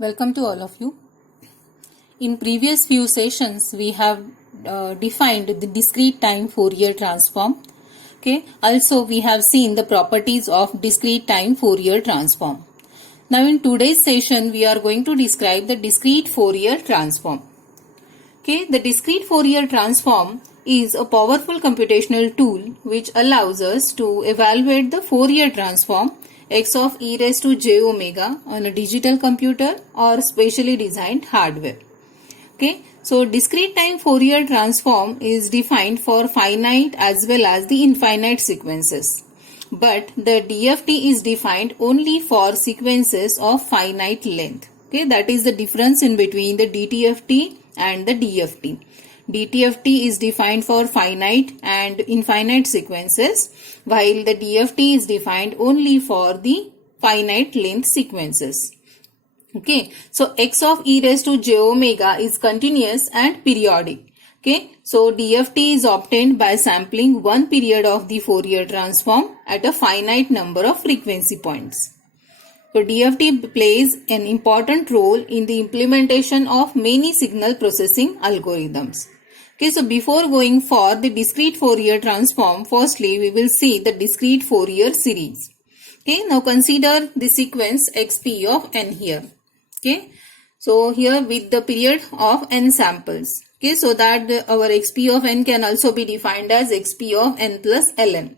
Welcome to all of you. In previous few sessions, we have defined the discrete time Fourier transform. Okay. Also, we have seen the properties of discrete time Fourier transform. Now, in today's session, we are going to describe the discrete Fourier transform. Okay. The discrete Fourier transform is a powerful computational tool which allows us to evaluate the Fourier transform x of e raised to j omega on a digital computer or specially designed hardware. Okay, so discrete time Fourier transform is defined for finite as well as the infinite sequences. But the DFT is defined only for sequences of finite length. Okay, that is the difference in between the DTFT and the DFT. DTFT is defined for finite and infinite sequences, while the DFT is defined only for the finite length sequences. Okay, so x of e raised to j omega is continuous and periodic. Okay, so DFT is obtained by sampling one period of the Fourier transform at a finite number of frequency points. So DFT plays an important role in the implementation of many signal processing algorithms. Okay, so before going for the discrete Fourier transform, firstly we will see the discrete Fourier series. Okay, now consider the sequence xp of n here. Okay, so here with the period of n samples. Okay, so that our xp of n can also be defined as xp of n plus ln.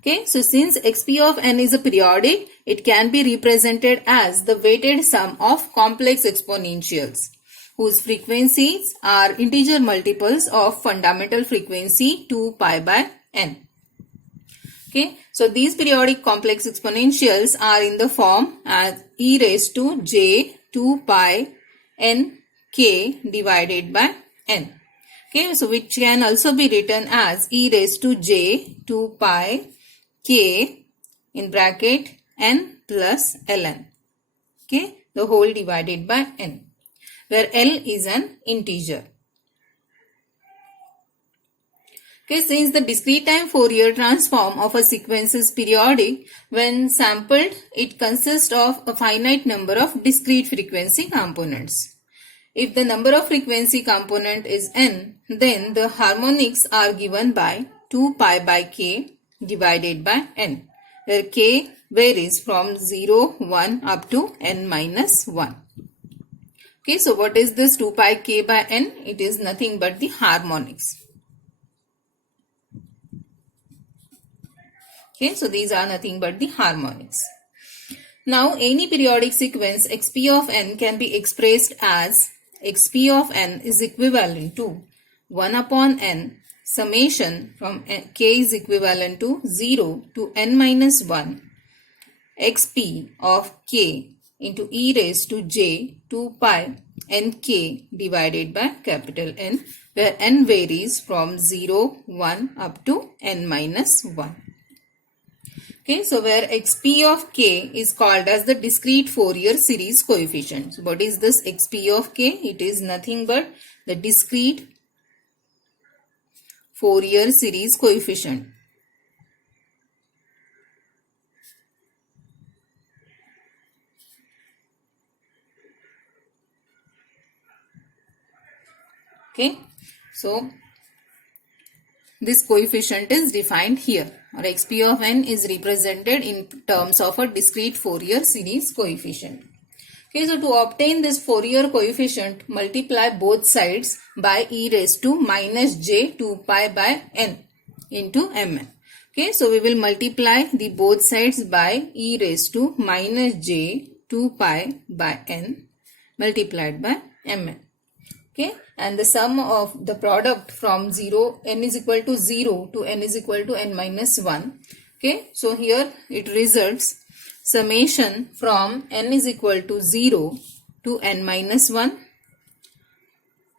Okay, so since xp of n is a periodic, it can be represented as the weighted sum of complex exponentials, whose frequencies are integer multiples of fundamental frequency 2 pi by n. Okay, so these periodic complex exponentials are in the form as e raised to j 2 pi n k divided by n. Okay, so which can also be written as e raised to j 2 pi k in bracket n plus ln. Okay, the whole divided by n, where L is an integer. Okay, since the discrete time Fourier transform of a sequence is periodic, when sampled, it consists of a finite number of discrete frequency components. If the number of frequency component is n, then the harmonics are given by 2 pi by k divided by n, where k varies from 0, 1 up to n minus 1. Okay, so what is this 2 pi k by n? It is nothing but the harmonics. Okay, so these are nothing but the harmonics. Now, any periodic sequence xp of n can be expressed as xp of n is equivalent to 1 upon n summation from k is equivalent to 0 to n minus 1 xp of k into e raised to j 2 pi nk divided by capital N, where n varies from 0, 1 up to n minus 1. Okay, so where xp of k is called as the discrete Fourier series coefficient. So what is this xp of k? It is nothing but the discrete Fourier series coefficient. Okay, so this coefficient is defined here, or xp of n is represented in terms of a discrete Fourier series coefficient. Okay, so to obtain this Fourier coefficient, multiply both sides by e raised to minus j 2 pi by n into mn. Okay, so we will multiply the both sides by e raised to minus j 2 pi by n multiplied by mn. Okay, and the sum of the product from 0 n is equal to 0 to n is equal to n minus 1. Okay, so here it results summation from n is equal to 0 to n minus 1.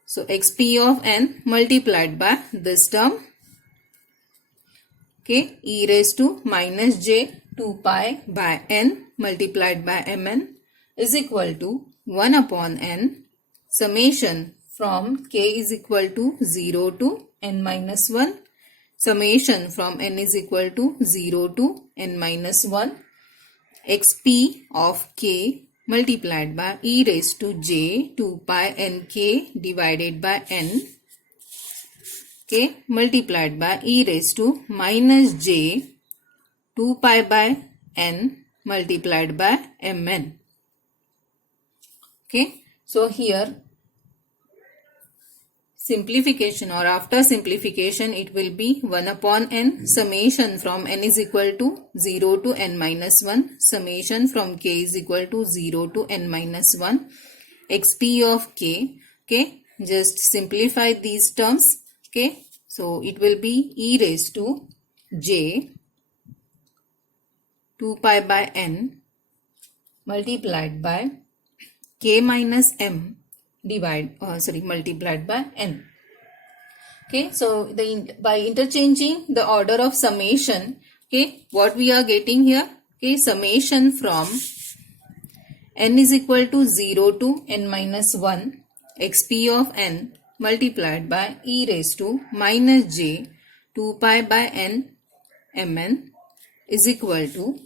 So xp of n multiplied by this term, okay, e raised to minus j 2 pi by n multiplied by mn is equal to 1 upon n summation from k is equal to 0 to n minus 1, summation from n is equal to 0 to n minus 1, xp of k multiplied by e raised to j 2 pi nk divided by n, okay, multiplied by e raised to minus j 2 pi by n multiplied by mn. Okay, so here simplification, or after simplification, it will be 1 upon n summation from n is equal to 0 to n minus 1 summation from k is equal to 0 to n minus 1 xp of k. Okay, just simplify these terms. Okay, so it will be e raised to j 2 pi by n multiplied by k minus m multiplied by n. Okay, so by interchanging the order of summation, okay, what we are getting here, okay, summation from n is equal to 0 to n minus 1 xp of n multiplied by e raised to minus j 2 pi by n mn is equal to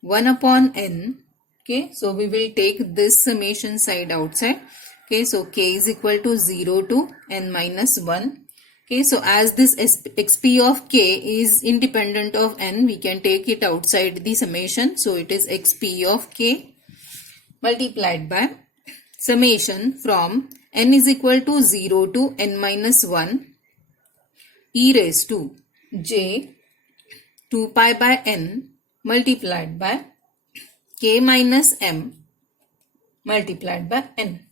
1 upon n. Okay, so we will take this summation side outside. Okay, so k is equal to 0 to n minus 1. Okay, so as this xp of k is independent of n, we can take it outside the summation. So it is xp of k multiplied by summation from n is equal to 0 to n minus 1 e raised to j 2 pi by n multiplied by k minus m multiplied by n.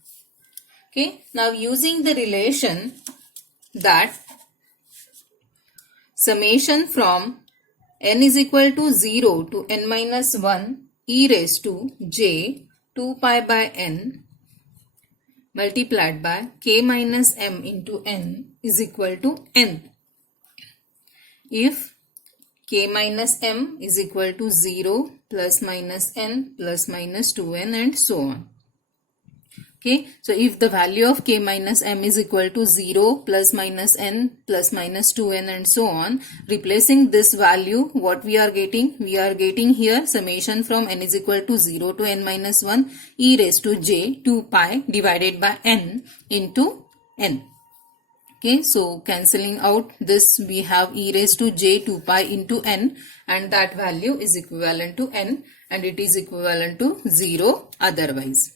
Okay, now using the relation that summation from n is equal to 0 to n minus 1 e raised to j 2 pi by n multiplied by k minus m into n is equal to n. If k minus m is equal to 0 plus minus n plus minus 2n and so on. Okay, so if the value of k minus m is equal to 0 plus minus n plus minus 2n and so on, replacing this value, what we are getting? We are getting here summation from n is equal to 0 to n minus 1 e raised to j 2 pi divided by n into n. Okay, so cancelling out this, we have e raised to j 2 pi into n, and that value is equivalent to n, and it is equivalent to 0 otherwise.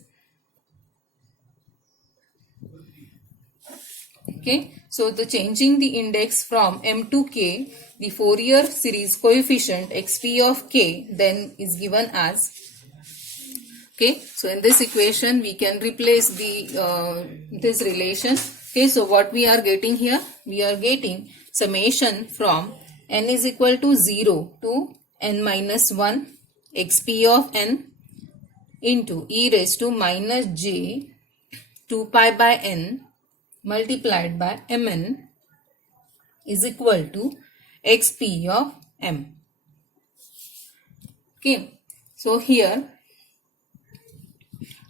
Okay, so the changing the index from m to k, the Fourier series coefficient xp of k then is given as, okay, so in this equation we can replace the this relation. Okay, so what we are getting here? We are getting summation from n is equal to 0 to n minus 1 xp of n into e raised to minus j 2 pi by n multiplied by mn is equal to xp of m. Okay, so here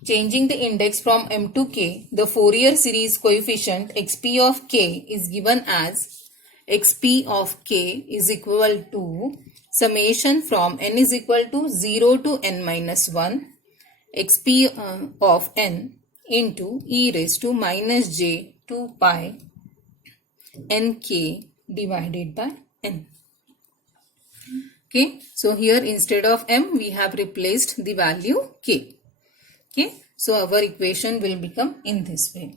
changing the index from m to k, the Fourier series coefficient xp of k is given as xp of k is equal to summation from n is equal to 0 to n minus 1 xp of n into e raised to minus j 2 pi nk divided by n. Okay, so here instead of m we have replaced the value k. Okay, so our equation will become in this way.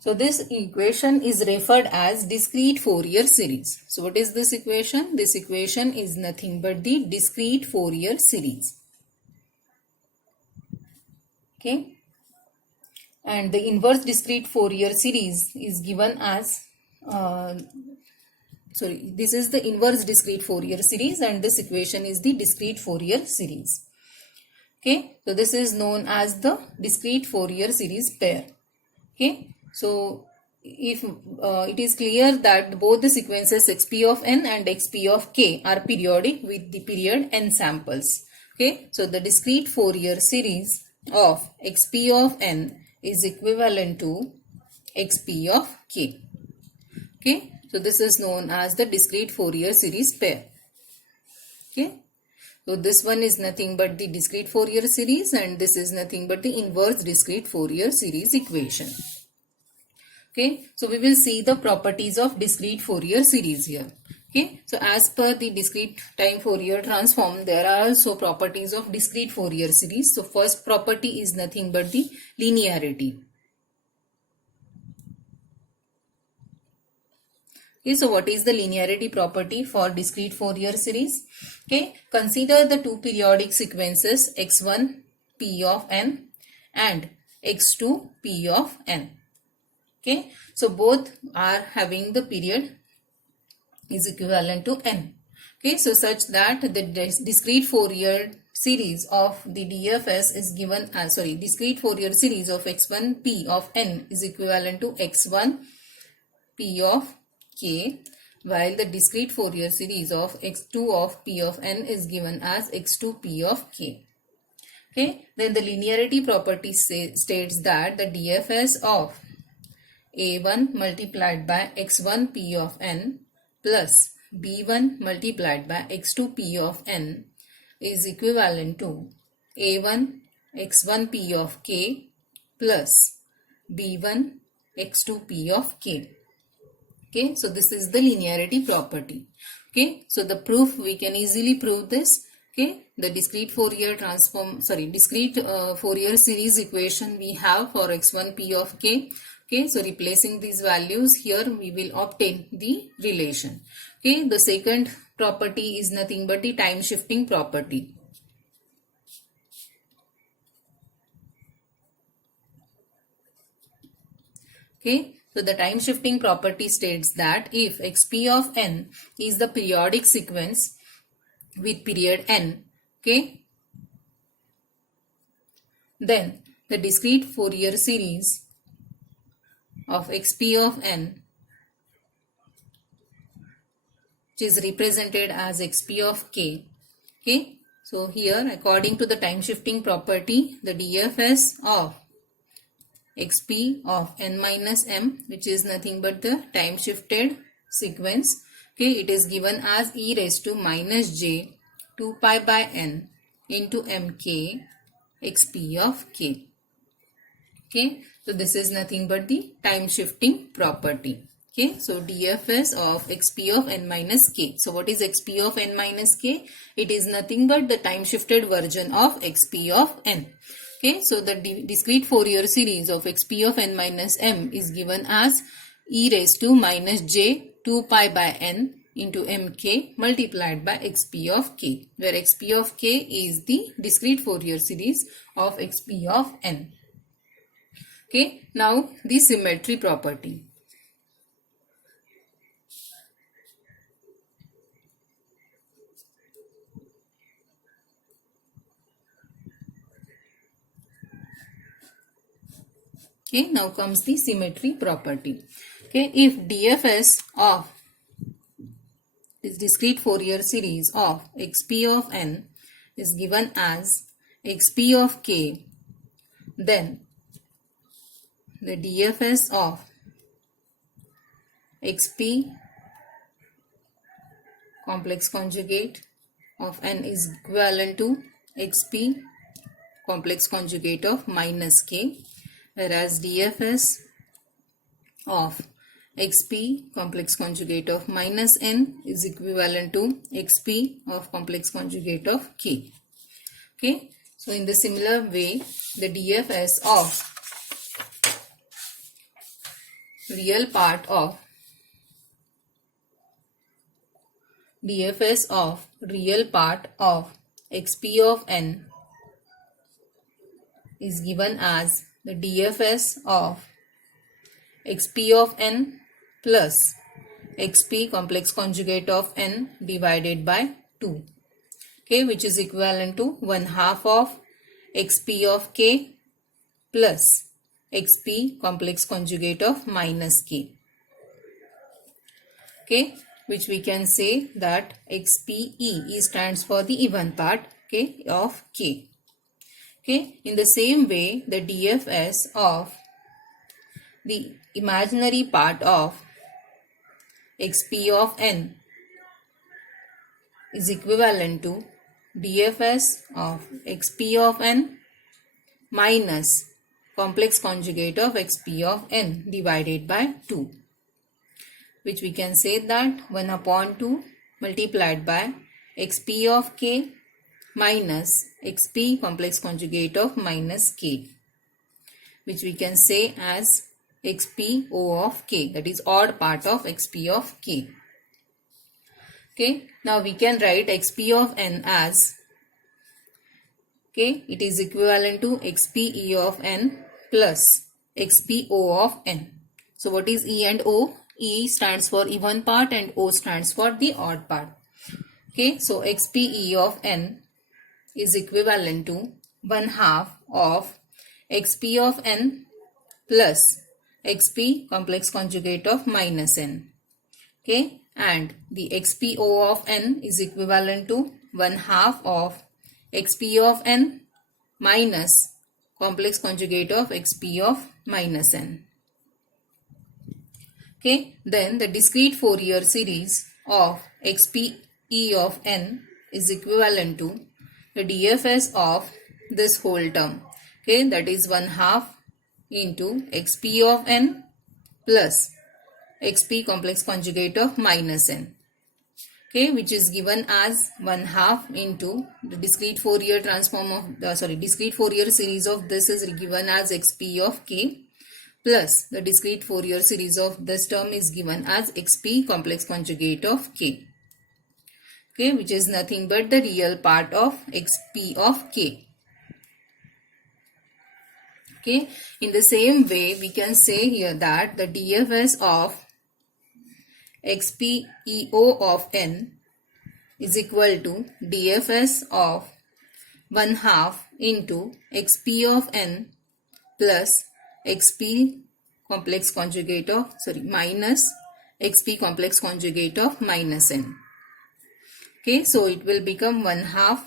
So this equation is referred as discrete Fourier series. So what is this equation? This equation is nothing but the discrete Fourier series. Okay, and the inverse discrete Fourier series is given as this is the inverse discrete Fourier series, and this equation is the discrete Fourier series. Okay, so this is known as the discrete Fourier series pair. Okay, so if it is clear that both the sequences xp of n and xp of k are periodic with the period n samples. Okay, so the discrete Fourier series of xp of n is equivalent to xp of k. Okay, so this is known as the discrete Fourier series pair. Okay. So this one is nothing but the discrete Fourier series, and this is nothing but the inverse discrete Fourier series equation. Okay, so we will see the properties of discrete Fourier series here. Okay, so as per the discrete time Fourier transform, there are also properties of discrete Fourier series. So first property is nothing but the linearity. Okay, so what is the linearity property for discrete Fourier series? Okay, consider the two periodic sequences x1 p of n and x2 p of n. Okay, so both are having the period is equivalent to n. Okay, so such that the discrete Fourier series of the DFS is given as, discrete Fourier series of x1 p of n is equivalent to x1 p of k, while the discrete Fourier series of x2 of p of n is given as x2 p of k. Okay, then the linearity property states that the DFS of a1 multiplied by x1 p of n plus b1 multiplied by x2 p of n is equivalent to a1 x1 p of k plus b1 x2 p of k. Okay, so this is the linearity property. Okay, so the proof, we can easily prove this. Okay, the discrete Fourier series equation we have for x1 p of k. Okay, so replacing these values here, we will obtain the relation. Okay, the second property is nothing but the time shifting property. Okay, so the time shifting property states that if xp of n is the periodic sequence with period n, okay, then the discrete Fourier series of xp of n, which is represented as xp of k. Okay, so here according to the time shifting property, the DFS of xp of n minus m, which is nothing but the time shifted sequence, okay, it is given as e raised to minus j 2 pi by n into mk xp of k. Okay, so this is nothing but the time shifting property. Okay, so DFS of xp of n minus k. So what is xp of n minus k? It is nothing but the time shifted version of xp of n. Okay, so the discrete Fourier series of xp of n minus m is given as e raised to minus j 2 pi by n into mk multiplied by xp of k, where xp of k is the discrete Fourier series of xp of n. Okay, now the symmetry property. Okay, now comes the symmetry property. Okay, if DFS of this discrete Fourier series of xp of n is given as xp of k, then the DFS of xp complex conjugate of n is equivalent to xp complex conjugate of minus k, whereas DFS of xp complex conjugate of minus n is equivalent to xp of complex conjugate of k. Okay, so in the similar way, the DFS of real part of xp of n is given as the DFS of xp of n plus xp complex conjugate of n divided by 2, okay, which is equivalent to 1/2 of xp of k plus xp complex conjugate of minus k. Okay, which we can say that xpe stands for the even part, okay, of k. Okay, in the same way, the DFS of the imaginary part of xp of n is equivalent to DFS of xp of n minus complex conjugate of xp of n divided by 2, which we can say that 1 upon 2 multiplied by xp of k minus xp complex conjugate of minus k, which we can say as xp o of k, that is odd part of xp of k. Okay, now we can write xp of n as, okay, it is equivalent to xp e of n plus xp o of n. So what is e and o? E stands for even part and o stands for the odd part. Okay, so xp e of n is equivalent to 1/2 of xp of n plus xp complex conjugate of minus n. Okay, and the xp o of n is equivalent to 1/2 of xp of n minus complex conjugate of xp of minus n. Okay, then the discrete Fourier series of xp e of n is equivalent to the DFS of this whole term. Okay, that is 1/2 into xp of n plus xp complex conjugate of minus n. Okay, which is given as 1/2 into the discrete Fourier transform of discrete Fourier series of this is given as xp of k plus the discrete Fourier series of this term is given as xp complex conjugate of k. Okay, which is nothing but the real part of xp of k. Okay, in the same way we can say here that the DFS of xp eo of n is equal to DFS of 1/2 into xp of n plus xp complex conjugate of minus xp complex conjugate of minus n. Okay, so it will become 1/2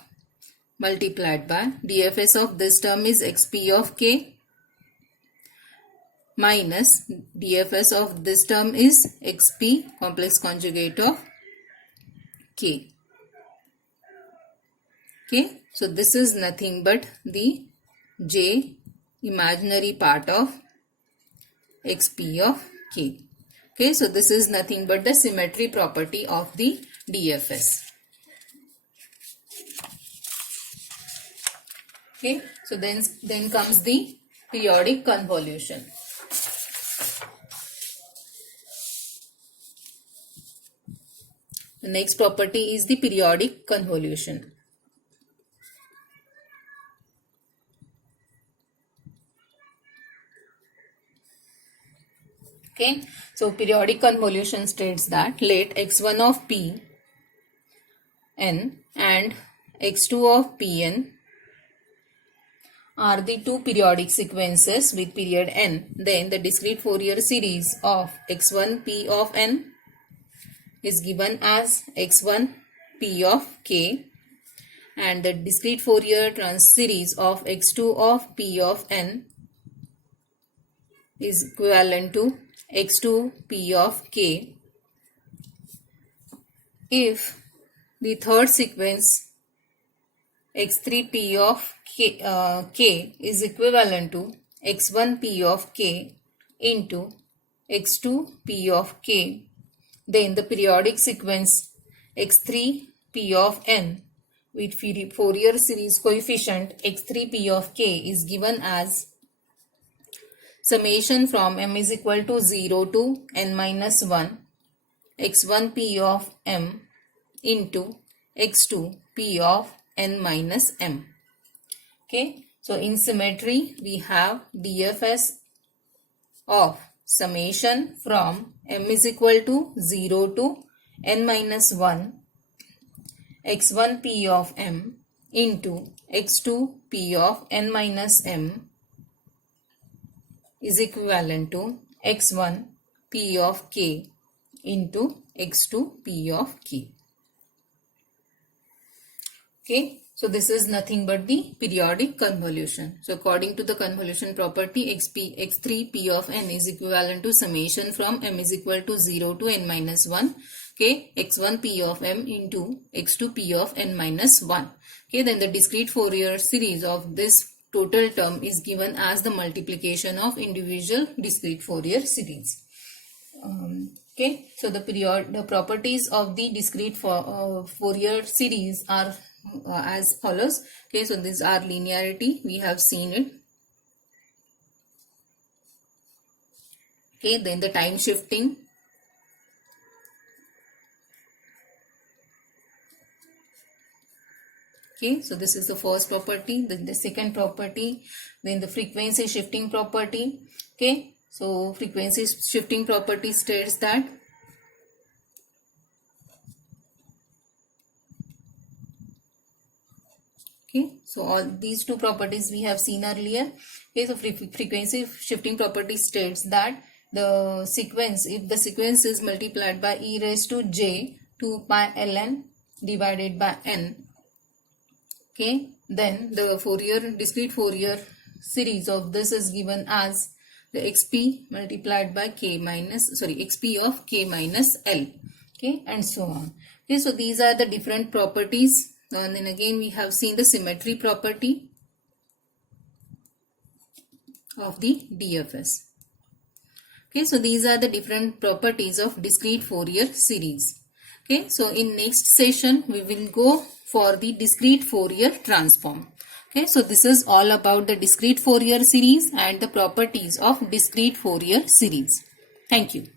multiplied by DFS of this term is xp of k minus DFS of this term is xp complex conjugate of k. Okay, so this is nothing but the j imaginary part of xp of k. Okay, so this is nothing but the symmetry property of the DFS. Okay, so then comes the periodic convolution. The next property is the periodic convolution. Okay, so periodic convolution states that let x1 of p n and x2 of pn are the two periodic sequences with period n, then the discrete Fourier series of x1 p of n is given as x1 p of k, and the discrete Fourier series of x2 of p of n is equivalent to x2 p of k if the third sequence x3 p of k is equivalent to x1 p of k into x2 p of k, then the periodic sequence x3 p of n with Fourier series coefficient x3 p of k is given as summation from m is equal to 0 to n minus 1 x1 p of m into x2 p of n minus m. Okay, so in symmetry we have DFS of summation from m is equal to 0 to n minus 1 x1 p of m into x2 p of n minus m is equivalent to x1 p of k into x2 p of k. Okay, so this is nothing but the periodic convolution. So according to the convolution property, x3 p of n is equivalent to summation from m is equal to 0 to n minus 1 Okay, x1 p of m into x2 p of n minus 1. Okay, then the discrete Fourier series of this total term is given as the multiplication of individual discrete Fourier series. Okay, so the properties of the discrete Fourier series are as follows. Okay, so these are linearity, we have seen it. Okay, then the time shifting. Okay, so this is the first property, then the second property, then the frequency shifting property. Okay, so frequency shifting property states that okay, so all these two properties we have seen earlier. Okay, so frequency shifting property states that the sequence, if the sequence is multiplied by e raised to j 2 pi ln divided by n, okay, then the discrete Fourier series of this is given as the xp multiplied by xp of k minus l, okay, and so on. Okay, so these are the different properties, and then again we have seen the symmetry property of the DFS. Okay, so these are the different properties of discrete Fourier series. Okay, so in next session we will go for the discrete Fourier transform. Okay, so this is all about the discrete Fourier series and the properties of discrete Fourier series. Thank you.